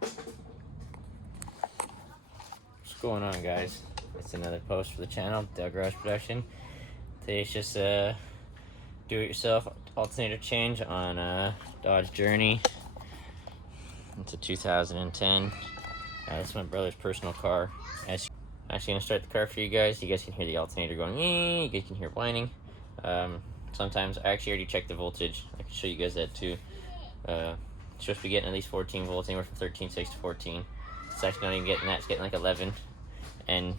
What's going on, guys? It's another post for the channel, Dale Garage Production. Today's just a do-it-yourself alternator change on Dodge Journey. It's a 2010. It's my brother's personal car. I'm actually gonna start the car for you guys. You guys can hear the alternator going, you guys can hear whining. Sometimes I actually already checked the voltage. I can show you guys that too. It's supposed to be getting at least 14 volts, anywhere from 13.6 to 14. It's actually not even getting that. It's getting like 11 and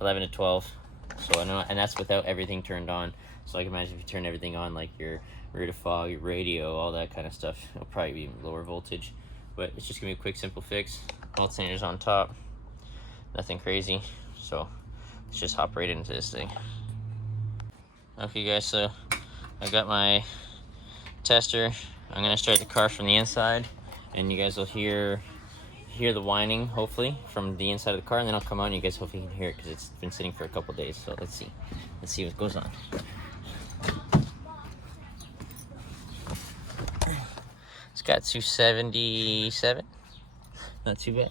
11 to 12. So I know, and that's without everything turned on. So I can imagine if you turn everything on, like your rear to fog, your radio, all that kind of stuff, it'll probably be lower voltage. But it's just gonna be a quick, simple fix. Alternator's on top, nothing crazy. So let's just hop right into this thing. Okay, guys. So I got my tester. I'm gonna start the car from the inside, and you guys will hear the whining, hopefully, from the inside of the car, and then I'll come out and you guys hopefully can hear it because it's been sitting for a couple days. So let's see what goes on. It's got 277, not too bad.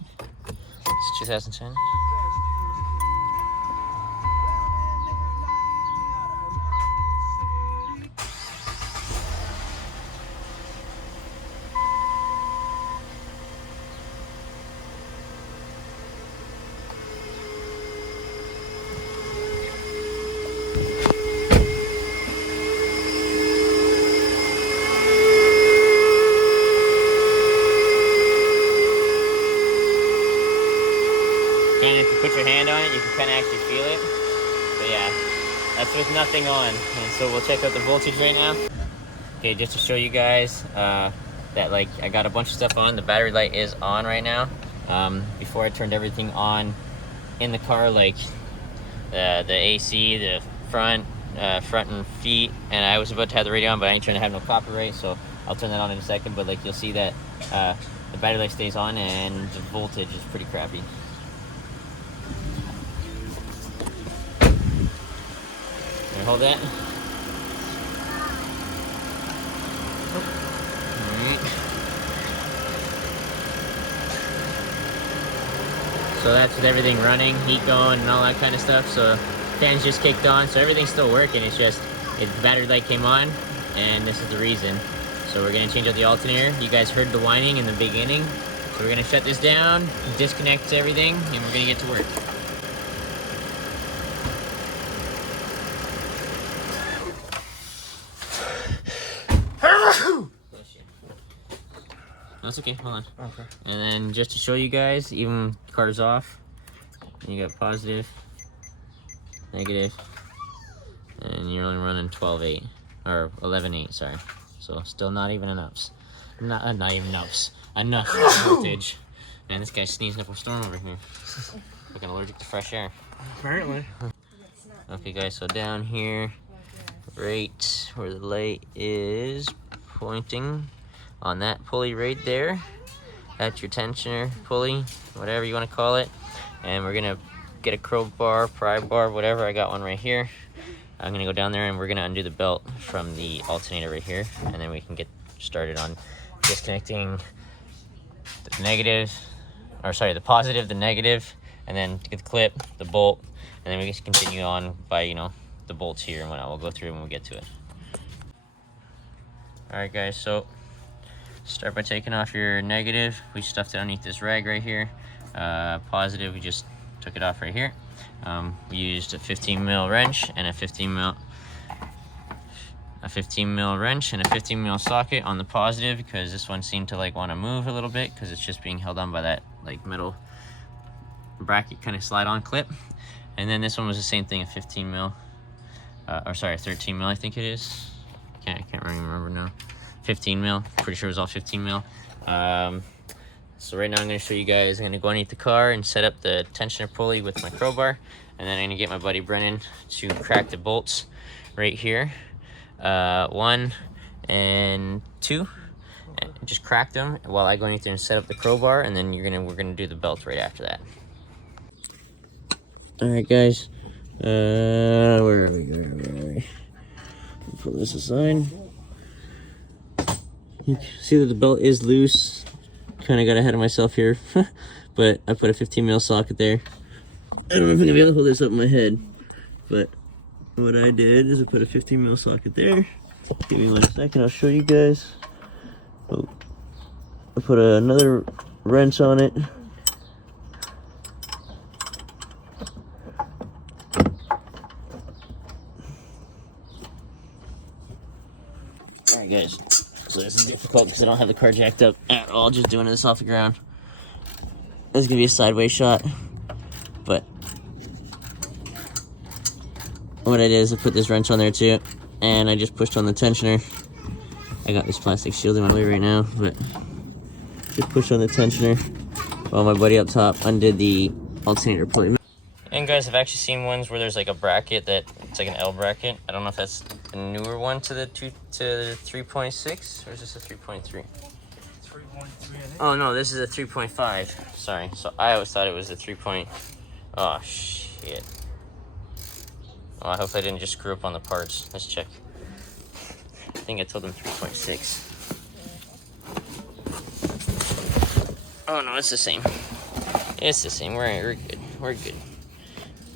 It's 2010. And if you put your hand on it, you can kind of actually feel it. But yeah, that's with nothing on. And so we'll check out the voltage right now. Okay, just to show you guys that like I got a bunch of stuff on. The battery light is on right now. Before I turned everything on in the car, like the AC, the front and feet, and I was about to have the radio on, but I ain't trying to have no copyright, so I'll turn that on in a second. But like you'll see that the battery light stays on and the voltage is pretty crappy. Hold that. So that's with everything running, heat going and all that kind of stuff. So fans just kicked on, so everything's still working. It's just the battery light came on, and this is the reason. So we're gonna change out the alternator. You guys heard the whining in the beginning. So we're gonna shut this down, disconnect everything, and we're gonna get to work. That's okay, hold on. Okay. And then just to show you guys, even car's off, you got positive, negative, and you're only running 12.8 or 11.8, sorry. So still not even enough. Not even enough. Enough voltage. Man, this guy's sneezing up a storm over here. Looking allergic to fresh air. Apparently. Okay, guys. So down here, right where the light is pointing. On that pulley right there, that's your tensioner pulley, whatever you want to call it. And we're gonna get a crowbar, pry bar, whatever. I got one right here. I'm gonna go down there and we're gonna undo the belt from the alternator right here, and then we can get started on disconnecting the negative, or sorry, the positive, the negative, and then to get the clip, the bolt, and then we just continue on by, you know, the bolts here and whatnot. We'll go through when we get to it. All right, guys. So start by taking off your negative. We stuffed it underneath this rag right here. Positive, we just took it off right here. We used a 15 mil wrench and a 15 mil wrench and a 15 mil socket on the positive, because this one seemed to like want to move a little bit because it's just being held on by that like metal bracket kind of slide on clip. And then this one was the same thing, a 15 mil, or sorry, 13 mil I think it is. I can't really remember now. 15 mil, pretty sure it was all 15 mil. So right now I'm going to show you guys. I'm going to go underneath the car and set up the tensioner pulley with my crowbar, and then I'm going to get my buddy Brennan to crack the bolts right here, 1 and 2. Just crack them while I go underneath there and set up the crowbar, and then we're gonna do the belt right after that. All right, guys. Where are we? Pull this aside. You can see that the belt is loose. kind of got ahead of myself here, but I put a 15 mil socket there. I don't know if I'm gonna be able to hold this up in my head, but what I did is I put a 15 mil socket there. Give me 1 second, I'll show you guys. Oh, I put another wrench on it. Alright guys, so this is difficult because I don't have the car jacked up at all, just doing this off the ground. This is gonna be a sideways shot, but what I did is I put this wrench on there too, and I just pushed on the tensioner. I got this plastic shield in my way right now, but just pushed on the tensioner while my buddy up top undid the alternator pulley. And guys, I've actually seen ones where there's like a bracket that it's like an L bracket. I don't know if that's a newer one to the 3.6 or is this a 3.3? 3.3, I think. Oh no, this is a 3.5. Sorry. So I always thought it was a 3. Oh shit. Oh, I hope I didn't just screw up on the parts. Let's check. I think I told them 3.6. Oh no, it's the same. It's the same. We're good. We're good.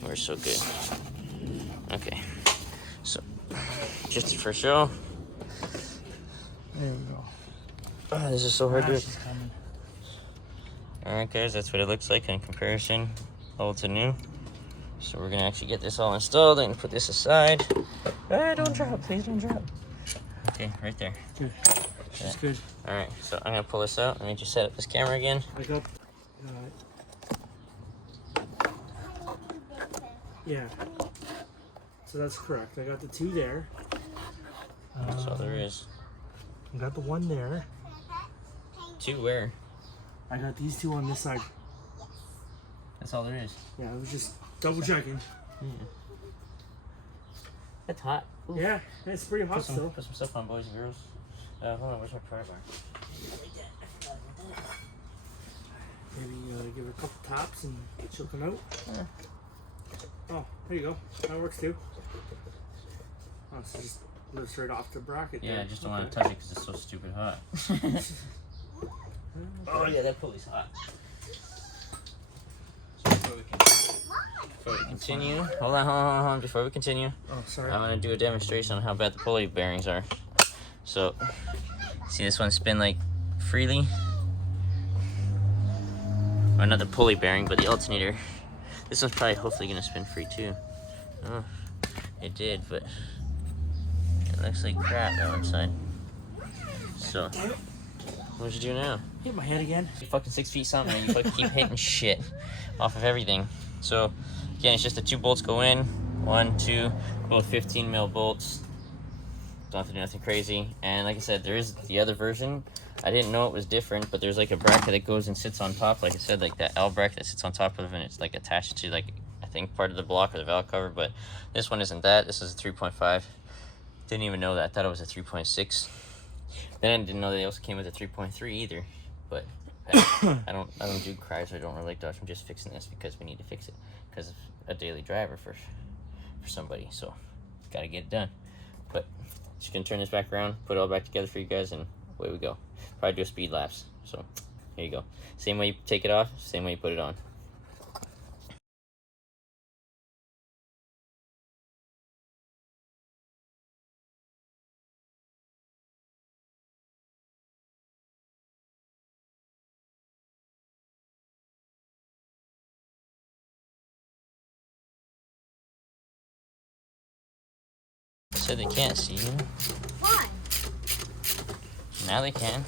We're so good. Okay. So, just for show. There we go. Oh, this is so hard to do. Coming. Alright guys, that's what it looks like in comparison, old to new. So we're gonna actually get this all installed and put this aside. Ah, don't drop, please don't drop. Okay, right there. Good. She's good. Alright, so I'm gonna pull this out. I need to set up this camera again. I got. Yeah. So that's correct. I got the 2 there. That's all there is. I got the 1 there. 2 where? I got these 2 on this side. That's all there is. Yeah, I was just double checking. Yeah. That's hot. Ooh. Yeah, it's pretty hot still. Put some stuff on, boys and girls. Hold on, where's my pry bar? Maybe give her a couple taps and she'll come out. Yeah. Oh, there you go. That works too. Oh, so just lifts right off the bracket. Yeah, there. I just don't want to touch it because it's so stupid hot. Oh yeah, that pulley's hot. So before we continue, hold on. Before we continue, Oh, sorry. I'm gonna do a demonstration on how bad the pulley bearings are. So, see this one spin like freely? Or not the pulley bearing, but the alternator. This one's probably hopefully gonna spin free too. Oh, it did, but it looks like crap now inside. So, what'd you do now? Hit my head again. You fucking 6 feet something and you fucking keep hitting shit off of everything. So, again, it's just the 2 bolts go in. 1, 2, both 15 mil bolts. Don't have to do nothing crazy. And like I said, there is the other version. I didn't know it was different, but there's like a bracket that goes and sits on top. Like I said, like that L bracket that sits on top of it, and it's like attached to like, I think part of the block or the valve cover, but this one isn't that. This is a 3.5. Didn't even know that. I thought it was a 3.6. Then I didn't know they also came with a 3.3 either. But I don't do Chrysler. I don't really like Dodge. I'm just fixing this because we need to fix it because of a daily driver for somebody. So gotta get it done. But just gonna turn this back around, put it all back together for you guys, and away we go. Probably do a speed lapse. So here you go. Same way you take it off, same way you put it on. So they can't see you. Why? Now they can.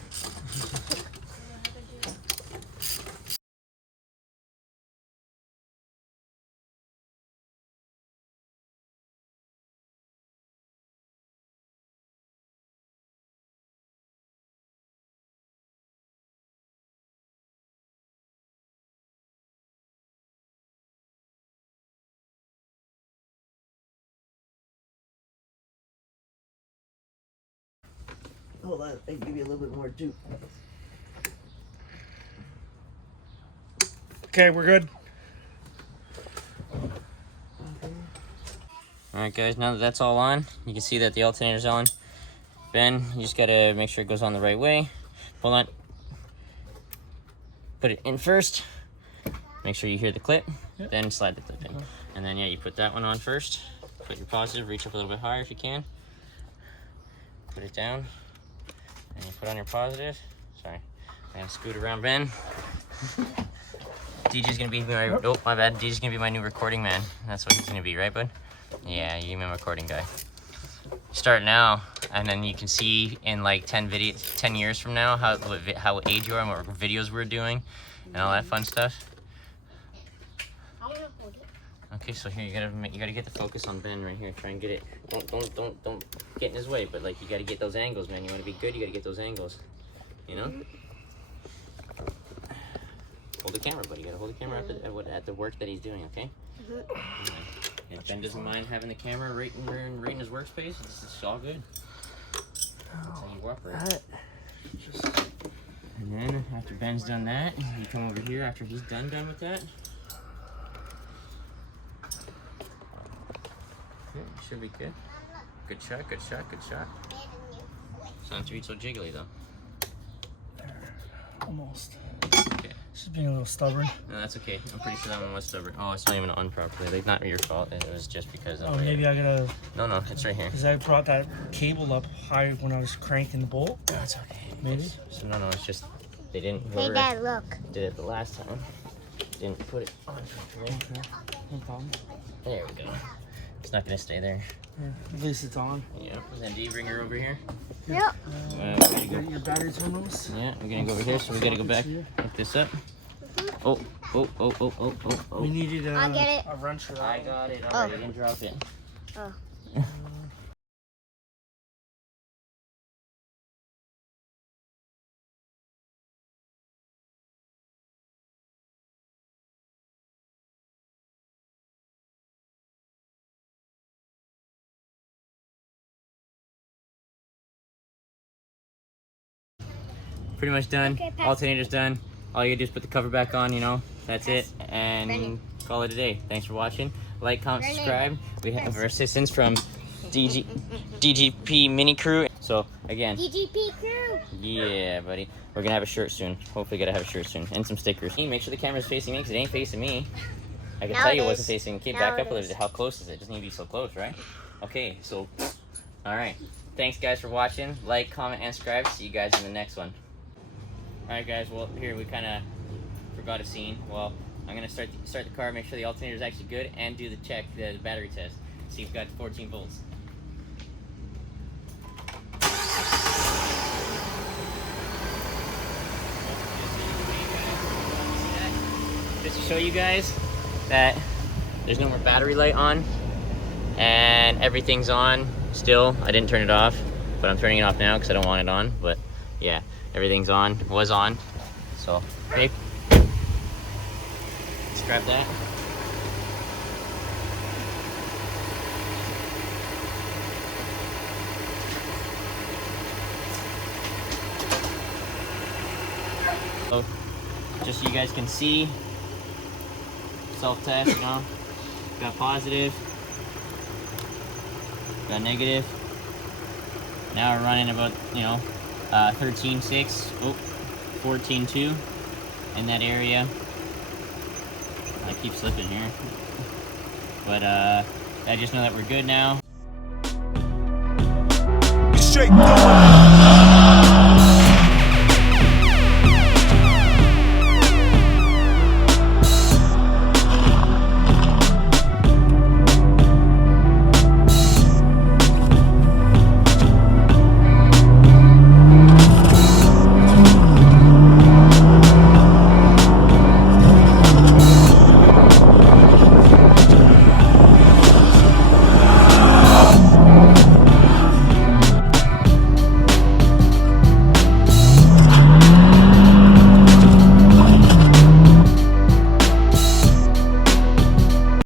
Hold on, I can give you a little bit more too. Okay, we're good. Alright guys, now that that's all on, you can see that the alternator's on. Ben, you just gotta make sure it goes on the right way. Hold on. put it in first. Make sure you hear the clip, then slide the clip in. And then, yeah, you put that one on first. Put your positive, reach up a little bit higher if you can. Put it down. And you put on your positive. Sorry, I'm gonna scoot around Ben. DJ's gonna be my, oh, my bad. DJ's gonna be my new recording man. That's what he's gonna be, right, bud? Yeah, you're my recording guy. Start now, and then you can see in like 10 years from now how age you are and what videos we're doing and all that fun stuff. Okay, so here you gotta get the focus on Ben right here. Try and get it. Don't get in his way, but like you gotta get those angles, man. You wanna be good, you gotta get those angles. You know? Hold the camera, buddy. You gotta hold the camera at the work that he's doing, okay? Right. If Ben doesn't mind having the camera right in his workspace, it's all good. That's how you operate. And then after Ben's done that, you come over here after he's done with that. Okay, should be good. Good shot, good shot, good shot. It's not to be so jiggly though. Almost. Okay. Just being a little stubborn. No, that's okay. I'm pretty sure that one was stubborn. Oh, it's not even on properly. Like, not your fault. It was just because of. Oh, maybe I gotta. No, it's right here. Because I brought that cable up high when I was cranking the bolt. That's okay. Maybe. So no, it's just they didn't. Hey, Dad, look. Did it the last time. Didn't put it on properly. Okay. No problem. There we go. It's not gonna stay there. Yeah, at least it's on. Yep. Then do you bring her over here? Yep. You got your battery terminals? Yeah, we're gonna go over here, so we gotta go back, hook this up. Oh. We needed I'll get it. a wrench for that. I got it already, didn't drop it. Oh. Pretty much done. Okay, pass. Alternator's done. All you gotta do is put the cover back on, you know. That's it. And Ready. call it a day. Thanks for watching. Like, comment, Ready. subscribe. We have our assistance from DGP Mini Crew. So, again. DGP crew. Yeah, buddy. We're gonna have a shirt soon. Hopefully, gotta have a shirt soon. And some stickers. Make sure the camera's facing me, because it ain't facing me. I can Now tell you it it wasn't is. facing. Okay, Now back it up a little is. bit. How close is it? It doesn't need to be so close, right? Okay, so, alright. Thanks, guys, for watching. Like, comment, and subscribe. See you guys in the next one. Alright, guys. Well, here we kind of forgot a scene. Well, I'm going to start the car, make sure the alternator is actually good, and do the battery test. See if we've got 14 volts. Just to show you guys that there's no more battery light on and everything's on still. I didn't turn it off, but I'm turning it off now because I don't want it on. But yeah, everything's on, was on. So, hey, let's grab that. So, just so you guys can see, self-test, you know, got positive, got negative. Now we're running about, 13.6, 14.2 in that area. I keep slipping here, but I just know that we're good now. Straight going.